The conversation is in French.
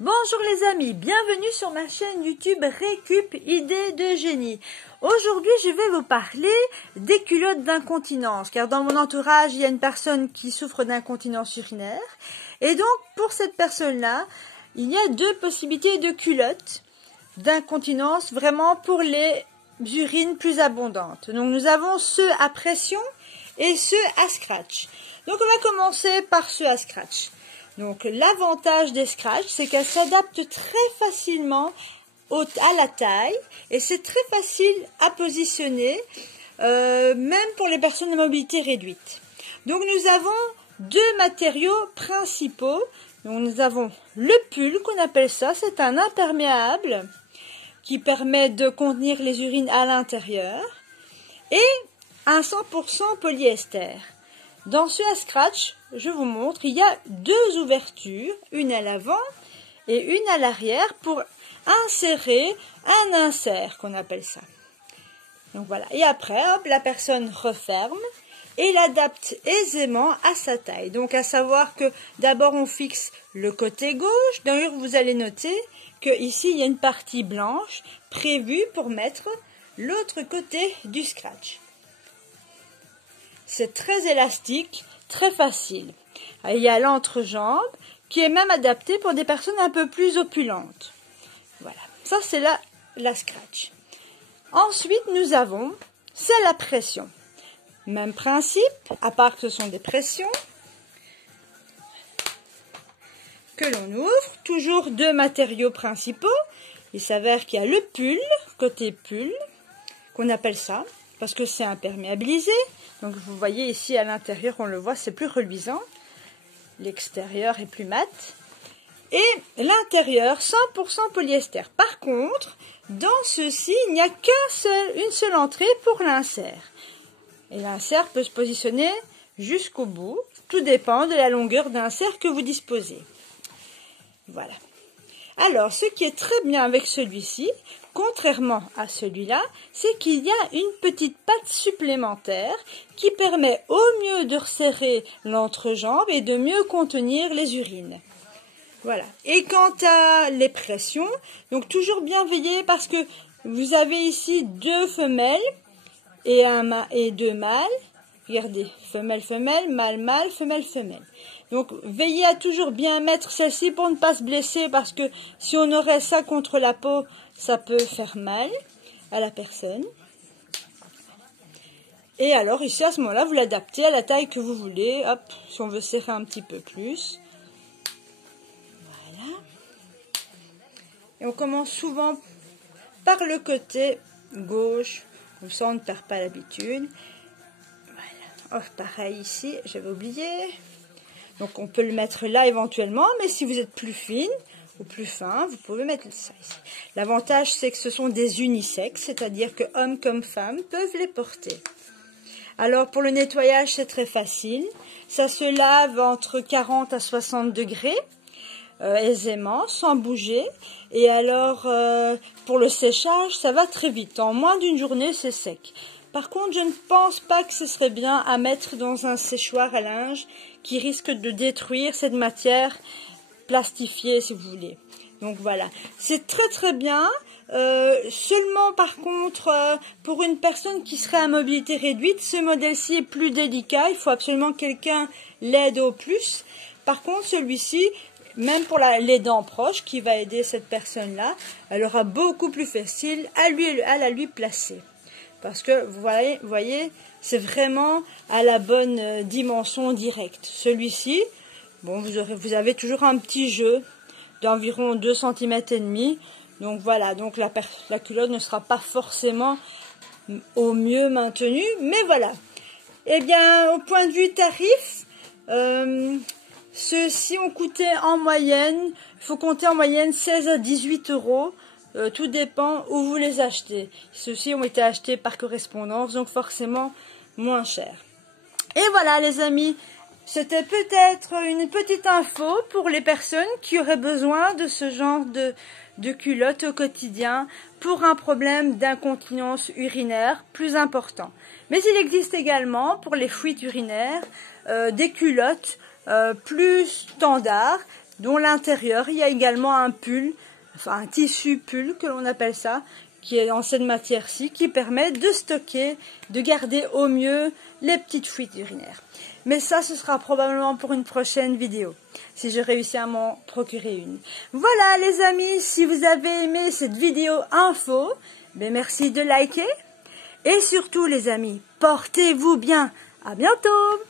Bonjour les amis, bienvenue sur ma chaîne YouTube Récup Idées de Génie. Aujourd'hui, je vais vous parler des culottes d'incontinence, car dans mon entourage, il y a une personne qui souffre d'incontinence urinaire. Et donc, pour cette personne-là, il y a deux possibilités de culottes d'incontinence, vraiment pour les urines plus abondantes. Donc, nous avons ceux à pression et ceux à scratch. Donc, on va commencer par ceux à scratch. Donc l'avantage des scratch, c'est qu'elles s'adaptent très facilement à la taille et c'est très facile à positionner, même pour les personnes à mobilité réduite. Donc nous avons deux matériaux principaux. Donc, nous avons le pull qu'on appelle ça, c'est un imperméable qui permet de contenir les urines à l'intérieur et un 100% polyester. Dans ce à scratch, je vous montre, il y a deux ouvertures, une à l'avant et une à l'arrière pour insérer un insert qu'on appelle ça. Donc voilà, et après, hop, la personne referme et l'adapte aisément à sa taille. Donc à savoir que d'abord on fixe le côté gauche, d'ailleurs vous allez noter qu'ici il y a une partie blanche prévue pour mettre l'autre côté du scratch. C'est très élastique, très facile. Il y a l'entrejambe qui est même adaptée pour des personnes un peu plus opulentes. Voilà, ça c'est la scratch. Ensuite, nous avons celle à pression. Même principe, à part que ce sont des pressions que l'on ouvre. Toujours deux matériaux principaux. Il s'avère qu'il y a le pull, côté pull, qu'on appelle ça, parce que c'est imperméabilisé. Donc vous voyez ici à l'intérieur, on le voit, c'est plus reluisant. L'extérieur est plus mat. Et l'intérieur, 100% polyester. Par contre, dans ceci, il n'y a qu'une seule entrée pour l'insert. Et l'insert peut se positionner jusqu'au bout. Tout dépend de la longueur d'insert que vous disposez. Voilà. Alors, ce qui est très bien avec celui-ci, contrairement à celui-là, c'est qu'il y a une petite patte supplémentaire qui permet au mieux de resserrer l'entrejambe et de mieux contenir les urines. Voilà. Et quant à les pressions, donc toujours bien veiller parce que vous avez ici deux femelles et deux mâles. Regardez, femelle, femelle, mâle, mâle, femelle, femelle. Donc, veillez à toujours bien mettre celle-ci pour ne pas se blesser parce que si on aurait ça contre la peau, ça peut faire mal à la personne. Et alors, ici, à ce moment-là, vous l'adaptez à la taille que vous voulez. Hop, si on veut serrer un petit peu plus. Voilà. Et on commence souvent par le côté gauche. Comme ça, on ne perd pas l'habitude. Voilà. Oh, pareil ici, j'avais oublié. Donc on peut le mettre là éventuellement, mais si vous êtes plus fine ou plus fin, vous pouvez mettre ça ici. L'avantage, c'est que ce sont des unisexes, c'est-à-dire que hommes comme femmes peuvent les porter. Alors pour le nettoyage, c'est très facile. Ça se lave entre 40 à 60 degrés, aisément, sans bouger. Et alors, pour le séchage, ça va très vite. En moins d'une journée, c'est sec. Par contre, je ne pense pas que ce serait bien à mettre dans un séchoir à linge qui risque de détruire cette matière plastifiée, si vous voulez. Donc voilà, c'est très très bien. Seulement par contre, pour une personne qui serait à mobilité réduite, ce modèle-ci est plus délicat. Il faut absolument que quelqu'un l'aide au plus. Par contre, celui-ci, même pour les dents proches, qui va aider cette personne-là, elle aura beaucoup plus facile à la lui placer. Parce que vous voyez, c'est vraiment à la bonne dimension directe. Celui-ci, bon, vous avez toujours un petit jeu d'environ 2 cm et demi. Donc voilà, donc la culotte ne sera pas forcément au mieux maintenue, mais voilà. Eh bien, au point de vue tarif, ceux-ci ont coûté en moyenne, il faut compter en moyenne 16 à 18 €. Tout dépend où vous les achetez. Ceux-ci ont été achetés par correspondance, donc forcément moins cher. Et voilà les amis, c'était peut-être une petite info pour les personnes qui auraient besoin de ce genre de culotte au quotidien pour un problème d'incontinence urinaire plus important. Mais il existe également pour les fuites urinaires des culottes plus standards dont l'intérieur, il y a également un pull, enfin un tissu pull que l'on appelle ça, qui est en cette matière-ci, qui permet de stocker, de garder au mieux les petites fuites urinaires. Mais ça, ce sera probablement pour une prochaine vidéo, si je réussis à m'en procurer une. Voilà les amis, si vous avez aimé cette vidéo info, ben merci de liker. Et surtout les amis, portez-vous bien. À bientôt!